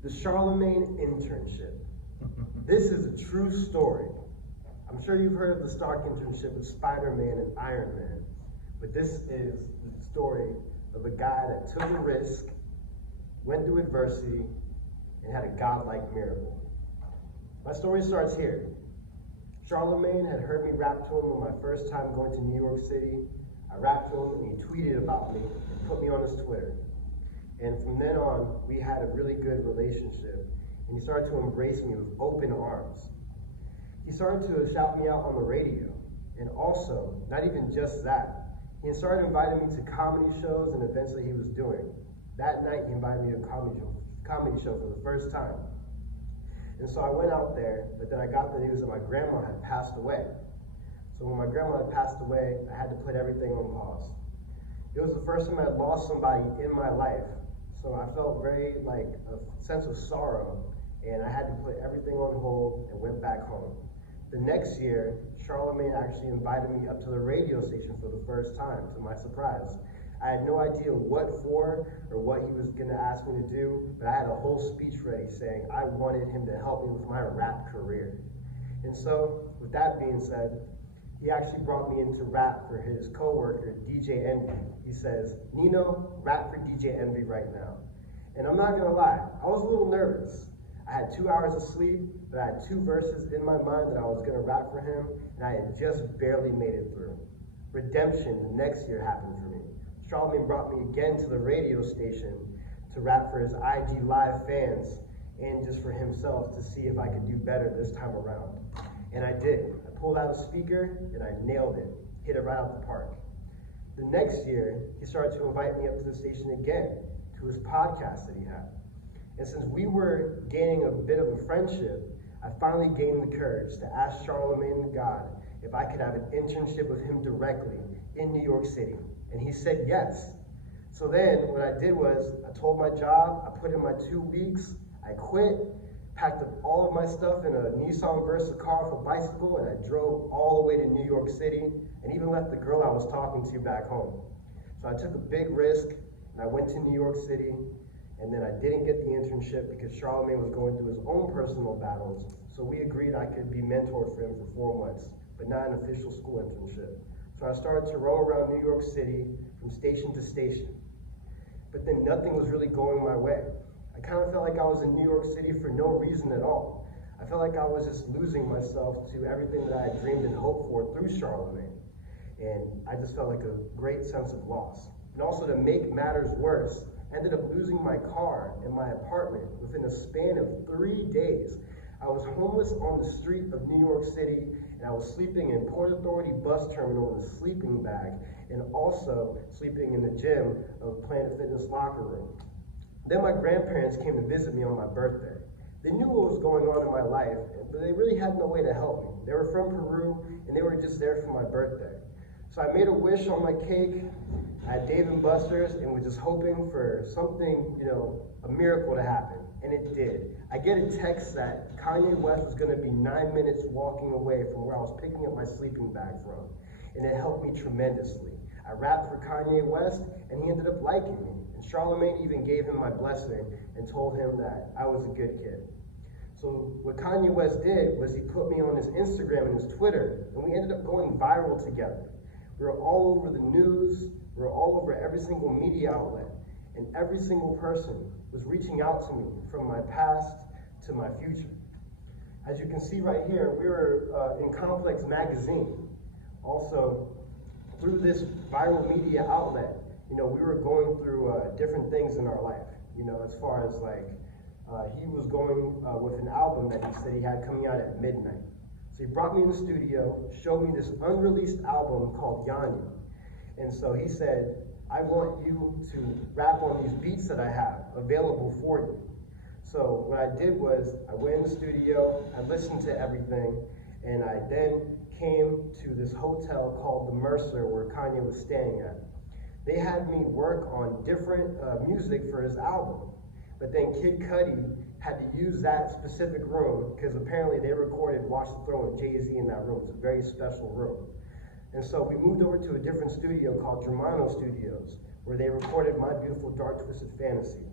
The Charlamagne internship. This is a true story. I'm sure you've heard of the Stark internship with Spider-Man and Iron Man, but this is the story of a guy that took a risk, went through adversity, and had a godlike miracle. My story starts here. Charlamagne had heard me rap to him on my first time going to New York City. I rapped to him and he tweeted about me and put me on his Twitter. And from then on, we had a really good relationship, and he started to embrace me with open arms. He started to shout me out on the radio, and also, not even just that, he started inviting me to comedy shows and events that he was doing. That night, he invited me to a comedy show for the first time. And so I went out there, but then I got the news that my grandma had passed away. So when my grandma had passed away, I had to put everything on pause. It was the first time I had lost somebody in my life, so I felt very like a sense of sorrow, and I had to put everything on hold and went back home. The next year, Charlamagne actually invited me up to the radio station for the first time, to my surprise. I had no idea what for or what he was gonna ask me to do, but I had a whole speech ready saying I wanted him to help me with my rap career. And so, with that being said, he actually brought me into rap for his coworker, DJ Envy. He says, "Nino, rap for DJ Envy right now." And I'm not gonna lie, I was a little nervous. I had 2 hours of sleep, but I had 2 verses in my mind that I was gonna rap for him, and I had just barely made it through. Redemption the next year happened for me. Charlamagne brought me again to the radio station to rap for his IG Live fans and just for himself to see if I could do better this time around. And I did. I pulled out a speaker and I nailed it, hit it right out the park. The next year, he started to invite me up to the station again to his podcast that he had. And since we were gaining a bit of a friendship, I finally gained the courage to ask Charlamagne God if I could have an internship with him directly in New York City. And he said yes. So then what I did was I told my job, I put in my 2 weeks, I quit, packed up all of my stuff in a Nissan Versa car off a bicycle, and I drove all the way to New York City and even left the girl I was talking to back home. So I took a big risk and I went to New York City, and then I didn't get the internship because Charlamagne was going through his own personal battles. So we agreed I could be mentored for him for 4 months, but not an official school internship. So I started to roam around New York City from station to station. But then nothing was really going my way. I kind of felt like I was in New York City for no reason at all. I felt like I was just losing myself to everything that I had dreamed and hoped for through Charlamagne. And I just felt like a great sense of loss. And also, to make matters worse, I ended up losing my car and my apartment within a span of 3 days. I was homeless on the street of New York City, and I was sleeping in Port Authority bus terminal in a sleeping bag, and also sleeping in the gym of Planet Fitness locker room. Then my grandparents came to visit me on my birthday. They knew what was going on in my life, but they really had no way to help me. They were from Peru, and they were just there for my birthday. So I made a wish on my cake at Dave & Buster's and was just hoping for something, a miracle to happen. And it did. I get a text that Kanye West was gonna be 9 minutes walking away from where I was picking up my sleeping bag from. And it helped me tremendously. I rapped for Kanye West, and he ended up liking me. And Charlamagne even gave him my blessing and told him that I was a good kid. So what Kanye West did was he put me on his Instagram and his Twitter, and we ended up going viral together. We were all over the news, we were all over every single media outlet, and every single person was reaching out to me from my past to my future. As you can see right here, we were in Complex magazine. Also, through this viral media outlet, we were going through different things in our life, as far as he was going with an album that he said he had coming out at midnight. So he brought me in the studio, showed me this unreleased album called Yanni. And so he said, I want you to rap on these beats that I have available for you. So what I did was I went in the studio, I listened to everything, and I then came to this hotel called the Mercer where Kanye was staying at. They had me work on different music for his album, but then Kid Cudi had to use that specific room because apparently they recorded Watch the Throne with Jay-Z in that room. It's a very special room. And so we moved over to a different studio called Germano Studios, where they recorded My Beautiful Dark Twisted Fantasy,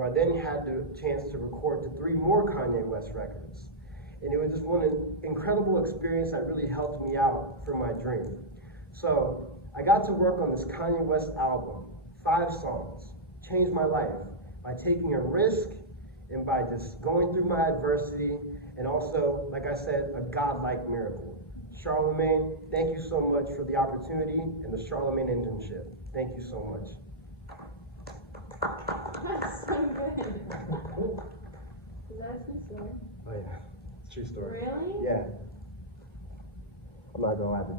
where I then had the chance to record to 3 more Kanye West records. And it was just one incredible experience that really helped me out for my dream. So I got to work on this Kanye West album, 5 songs, changed my life by taking a risk and by just going through my adversity, and also, like I said, a godlike miracle. Charlamagne, thank you so much for the opportunity and the Charlamagne internship. Thank you so much. That's so good. Is that a true story? Oh yeah, it's a true story. Really? Yeah. I'm not gonna lie, the